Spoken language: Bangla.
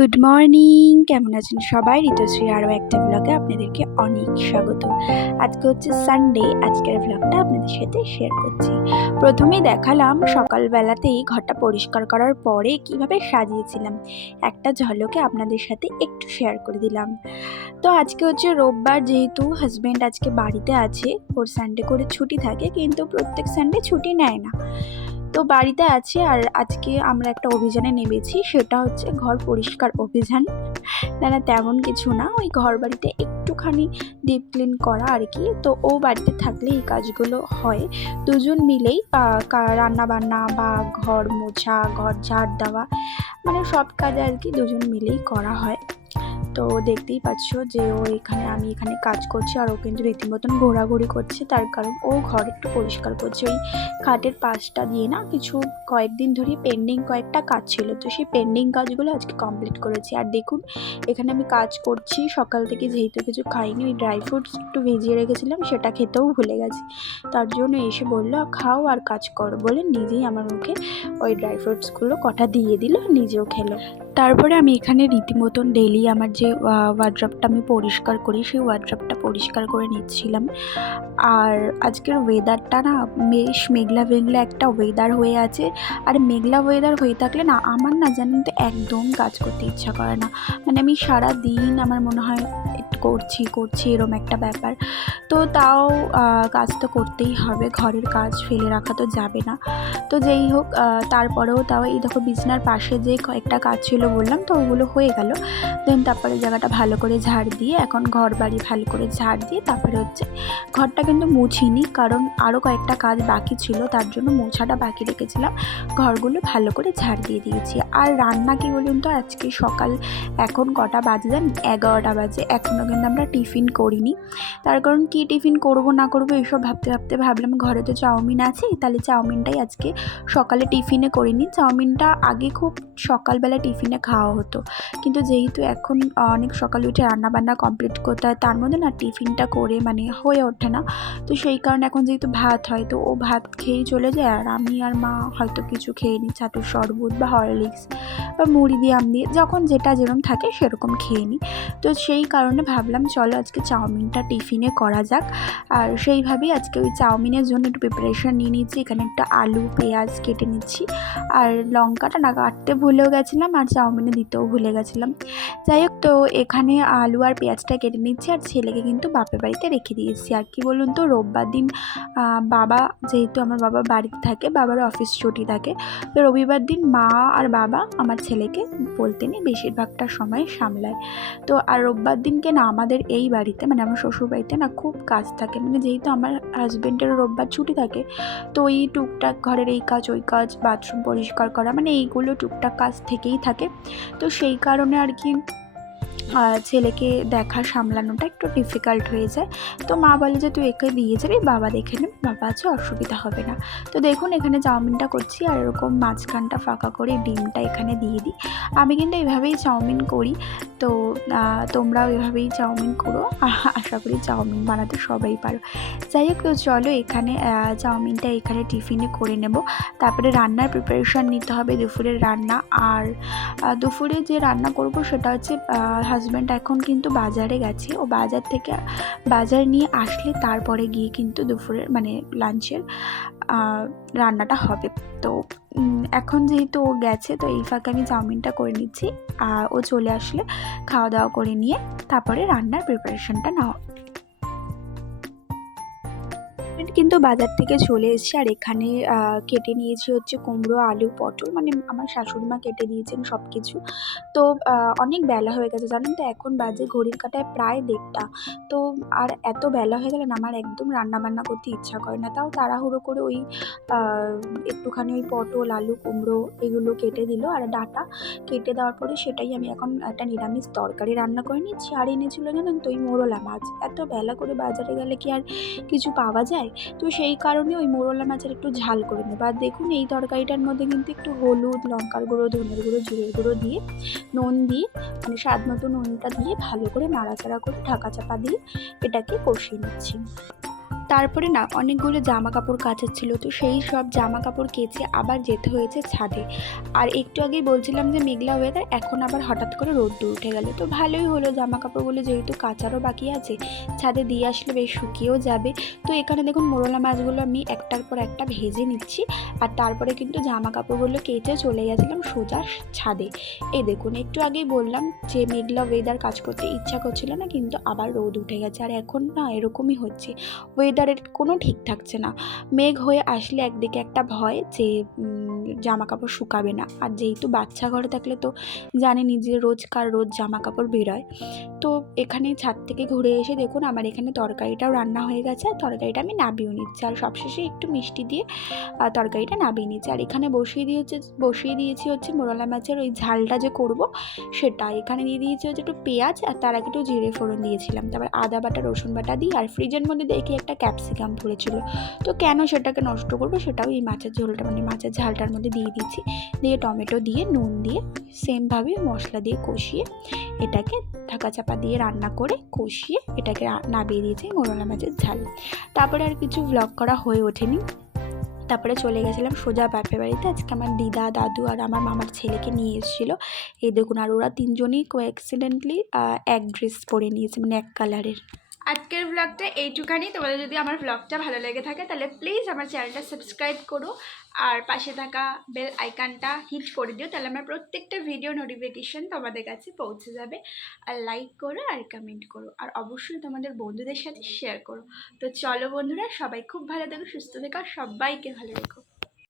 গুড মর্নিং কেমন আছেন সবাই? ঋতুশ্রী আরও একটা ব্লগে আপনাদেরকে অনেক স্বাগত। আজকে হচ্ছে সানডে আজকের ব্লগটা আপনাদের সাথে শেয়ার করছি। প্রথমেই দেখালাম, সকালবেলাতেই ঘরটা পরিষ্কার করার পরে কীভাবে সাজিয়েছিলাম, একটা ঝলকে আপনাদের সাথে একটু শেয়ার করে দিলাম। তো আজকে হচ্ছে রোববার, যেহেতু হাজব্যান্ড আজকে বাড়িতে আছে, ওর সানডে করে ছুটি থাকে, কিন্তু প্রত্যেক সানডে ছুটি নেয় না। তো বাড়িতে আছি আর আজকে আমরা একটা অভিযানে নেমেছি, সেটা হচ্ছে ঘর পরিষ্কার অভিযান। না না, তেমন কিছু না, ওই ঘর বাড়িতে একটুখানি ডিপ ক্লিন করা আর কি। তো ও বাড়িতে থাকলে এই কাজগুলো হয়। দুজন মিলেই রান্না বান্না বা ঘর মোছা, ঘর ঝাড় দেওয়া মানে সব কাজ আর কি দুজন মিলেই করা হয়। তো দেখতেই পাচ্ছ যে ও এখানে, আমি এখানে কাজ করছি আর ও কিন্তু রীতিমতন ঘোরাঘুরি করছে, তার কারণ ও ঘর একটু পরিষ্কার করছে। ওই খাটের পাশটা দিয়ে না কিছু কয়েকদিন ধরে পেন্ডিং কয়েকটা কাজ ছিল। তো সেই পেন্ডিং কাজগুলো আজকে কমপ্লিট করেছি। আর দেখুন, এখানে আমি কাজ করছি। সকাল থেকে যেহেতু কিছু খাইনি, ওই ড্রাই ফ্রুটস একটু ভিজিয়ে রেখেছিলাম, সেটা খেতেও ভুলে গেছি। তার জন্য এসে বলল, খাও আর কাজ করো। বলে নিজেই আমার মুখে ওই ড্রাই ফ্রুটসগুলো কটা দিয়ে দিল নিজেও খেলো। তারপরে আমি এখানে রীতিমতন ডেলি আমার যে ওয়ার্ড্রপটা আমি পরিষ্কার করি, সেই ওয়ার্ড্রপটা পরিষ্কার করে নিচ্ছিলাম। আর আজকের ওয়েদারটা না বেশ মেঘলা মেঘলা একটা ওয়েদার হয়ে আছে। আর মেঘলা ওয়েদার হয়ে থাকলে না আমার না জানেন তো একদম কাজ করতে ইচ্ছা করে না। মানে আমি সারা দিন আমার মনে হয় করছি করছি এরম একটা ব্যাপার। তো তাও কাজ তো করতেই হবে। ঘরের কাজ ফেলে রাখা তো যাবে না। তো যেই হোক তারপরেও তাও এই দেখো বিছনার পাশে যে কয়েকটা কাজ ছিল বললাম তো ওগুলো হয়ে গেল। দেন তারপরে জায়গাটা ভালো করে ঝাড় দিয়ে, এখন ঘর বাড়ি ভালো করে ঝাড় দিয়ে তারপরে হচ্ছে ঘরটা কিন্তু মুছিনি, কারণ আরও কয়েকটা কাজ বাকি ছিল, তার জন্য মোছাটা বাকি রেখেছিলাম। ঘরগুলো ভালো করে ঝাড় দিয়ে দিয়েছি। আর রান্না কী বলুন তো, আজকে সকাল এখন কটা বাজে যান এগারোটা বাজে। এখনও কিন্তু আমরা টিফিন করিনি। তার কারণ কী টিফিন করব, না করব এইসব ভাবতে ভাবতে ভাবলাম, ঘরে তো চাউমিন আছে, তাহলে চাউমিনটাই আজকে সকালে টিফিনে করিনি। চাউমিনটা আগে খুব সকালবেলা টিফিনে খাওয়া হতো। কিন্তু যেহেতু এখন অনেক সকালে উঠে রান্নাবান্না কমপ্লিট করতে হয়, তার মধ্যে না টিফিনটা করে মানে হয়ে ওঠে না। তো সেই কারণে এখন যেহেতু ভাত হয়, তো ও ভাত খেয়েই চলে যায় আর আমি আর মা হয়তো কিছু খেয়ে নিই ছাতুর শরবত বা হরলিক্স বা মুড়ি দিয়ে আম দিয়ে, যখন যেটা যেরকম থাকে সেরকম খেয়ে নিই তো সেই কারণে ভাবলাম চলো আজকে চাউমিনটা টিফিনে করা যাক। আর সেইভাবেই আজকে ওই চাউমিনের জন্য একটু প্রিপারেশান নিয়ে নিচ্ছি এখানে একটা আলু, পেঁয়াজ কেটে নিচ্ছি। আর লঙ্কাটা না কাটতে ভুলেও গেছিলাম আর চাউমিনে দিতেও ভুলে গেছিলাম। যাই হোক, তো এখানে আলু আর পেঁয়াজটা কেটে নিচ্ছি আর ছেলেকে কিন্তু বাপের বাড়িতে রেখে দিয়েছি। আর কি বলুন তো রোববার দিন বাবা যেহেতু আমার বাবা বাড়িতে থাকে, বাবার অফিস ছুটি থাকে, তো রবিবার দিন মা আর বাবা আমার ছেলেকে বলতে নেই বেশিরভাগটা সময় সামলায়। তো আর রোববার দিনকে না আমাদের এই বাড়িতে মানে আমার শ্বশুর বাড়িতে না খুব কাজ থাকে মানে যেহেতু আমার হাজব্যান্ডের রোববার ছুটি থাকে, তো ওই টুকটাক ঘরের এই কাজ, ওই কাজ, বাথরুম পরিষ্কার করা মানে এইগুলো টুকটাক কাজ থেকেই থাকে। তো সেই কারণে আর কি ছেলেকে দেখা সামলানোটা একটু ডিফিকাল্ট হয়ে যায়। তো মা বলে যে, তুই একে দিয়ে যাবি, বাবা দেখে নেবে, বাবা আছে, অসুবিধা হবে না। তো দেখুন, এখানে চাউমিনটা করছি আর এরকম মাঝখানটা ফাঁকা করে ডিমটা এখানে দিয়ে দিই। আমি কিন্তু এভাবেই চাউমিন করি। তো তোমরাও এভাবেই চাউমিন করো। আশা করি চাউমিন বানাতে সবাই পারো। যাই হোক চলো এখানে চাউমিনটা এখানে টিফিনে করে নেব। তারপরে রান্নার প্রিপারেশান নিতে হবে, দুপুরের রান্না। আর দুপুরে যে রান্না করব সেটা হচ্ছে হাজব্যান্ড এখন কিন্তু বাজারে গেছে। ও বাজার থেকে, বাজার নিয়ে আসলে তারপরে গিয়ে কিন্তু দুপুরের মানে লাঞ্চের রান্নাটা হবে। তো এখন যেহেতু ও গেছে, তো এই ফাঁকে আমি চাউমিনটা করে নিচ্ছি। আর ও চলে আসলে খাওয়া দাওয়া করে নিয়ে তারপরে রান্নার প্রিপারেশনটা নেওয়া কিন্তু বাজার থেকে চলে এসেছি। আর এখানে কেটে নিয়েছি হচ্ছে কুমড়ো, আলু, পটল। মানে আমার শাশুড়ি মা কেটে দিয়েছেন সব কিছু তো অনেক বেলা হয়ে গেছে, জানেন তো? এখন বাজে ঘড়ির কাটায় প্রায় দেড়টা। তো, আর এত বেলা হয়ে গেলে না, আমার একদম রান্না বান্না করতে ইচ্ছা করে না। তাও তাড়াহুড়ো করে ওই একটুখানি ওই পটল, আলু, কুমড়ো এগুলো কেটে দিল। আর ডাটা কেটে দেওয়ার পরে সেটাই আমি এখন একটা নিরামিষ তরকারি রান্না করে নিচ্ছি। আর এনেছিল জানেন তো, ওই মোরলা মাছ। এত বেলা করে বাজারে গেলে কি আর কিছু পাওয়া যায়? তো সেই কারণে ওই মোরলা মাছের একটু ঝাল করে নেব। আর দেখুন, এই তরকারিটার মধ্যে কিন্তু একটু হলুদ, লঙ্কার গুঁড়ো, ধনের গুঁড়ো, জিরের গুঁড়ো দিয়ে, নুন দিয়ে মানে স্বাদ মতো নুনটা দিয়ে ভালো করে নাড়াচাড়া করে ঢাকা চাপা দিয়ে এটাকে কষিয়ে নিচ্ছি। তারপরে না অনেকগুলো জামা কাপড় কাচার ছিল, তো সেই সব জামা কাপড় কেচে আবার যেতে হয়েছে ছাদে। আর একটু আগেই বলছিলাম যে মেঘলা ওয়েদার এখন আবার হঠাৎ করে রোদ্দুর উঠে গেল। তো ভালোই হলো জামা কাপড়গুলো যেহেতু কাচারও বাকি আছে, ছাদে দিয়ে আসলে বেশ শুকিয়েও যাবে। তো এখানে দেখুন মোরলা মাছগুলো আমি একটার পর একটা ভেজে নিচ্ছি, আর তারপরে কিন্তু জামা কাপড়গুলো কেচে চলে গেছিলাম সোজা ছাদে। এই দেখুন, একটু আগেই বললাম যে মেঘলা ওয়েদার কাজ করতে ইচ্ছা করছিল না, কিন্তু আবার রোদ উঠে গেছে। আর এখন না এরকমই হচ্ছে। ওয়েদারের কোনো ঠিক থাকছে না। মেঘ হয়ে আসলে একদিকে একটা ভয় যে জামা কাপড় শুকাবে না। আর যেহেতু বাচ্চা ঘরে থাকলে তো জানেনি যে রোজকার রোজ জামা কাপড় বেরোয়। তো এখানে ছাদ থেকে ঘুরে এসে দেখুন আমার এখানে তরকারিটাও রান্না হয়ে গেছে। আর তরকারিটা আমি নাবিয়েও নিচ্ছি। আর সবশেষে একটু মিষ্টি দিয়ে তরকারিটা নাবিয়ে নিচ্ছি। আর এখানে বসিয়ে দিয়েছে, বসিয়ে দিয়েছি হচ্ছে মোরলা মাছের ওই ঝালটা যে করব সেটা। এখানে দিয়ে দিয়েছি হচ্ছে একটু পেঁয়াজ আর তার আগে একটু জিরে ফোড়ন দিয়েছিলাম। তারপর আদা বাটা, রসুন বাটা দিই আর ফ্রিজের মধ্যে দেখি একটা ক্যাপসিকাম পড়েছিল তো কেন সেটাকে নষ্ট করব? সেটাও এই মাছের ঝোলটা মানে মাছের ঝালটার মধ্যে দিয়ে দিচ্ছি দিয়ে টমেটো দিয়ে, নুন দিয়ে, সেমভাবে মশলা দিয়ে কষিয়ে এটাকে ঢাকা চাপা দিয়ে রান্না করে কষিয়ে এটাকে নামিয়ে দিয়েছি মোরলা মাছের ঝাল। তারপরে আর কিছু ব্লগ করা হয়ে ওঠেনি। তারপরে চলে গেছিলাম সোজা বাপের বাড়িতে। আজকে আমার দিদা, দাদু আর আমার মামার ছেলেকে নিয়ে এসেছিল। এই দেখুন, আর ওরা তিনজনই কোঅ্যাক্সিডেন্টলি এক ড্রেস পরে নিয়েছে মানে এক কালারের আজকের ব্লগটা এইটুখানি। তোমাদের যদি আমার ব্লগটা ভালো লেগে থাকে, তাহলে প্লিজ আমার চ্যানেলটা সাবস্ক্রাইব করো। আর পাশে থাকা বেল আইকানটা হিট করে দিও, তাহলে আমার প্রত্যেকটা ভিডিও নোটিফিকেশন তোমাদের কাছে পৌঁছে যাবে। আর লাইক করো আর কমেন্ট করো। আর অবশ্যই তোমাদের বন্ধুদের সাথে শেয়ার করো। তো চলো বন্ধুরা, সবাই খুব ভালো থেকো, সুস্থ থেকো সবাইকে ভালো রেখো।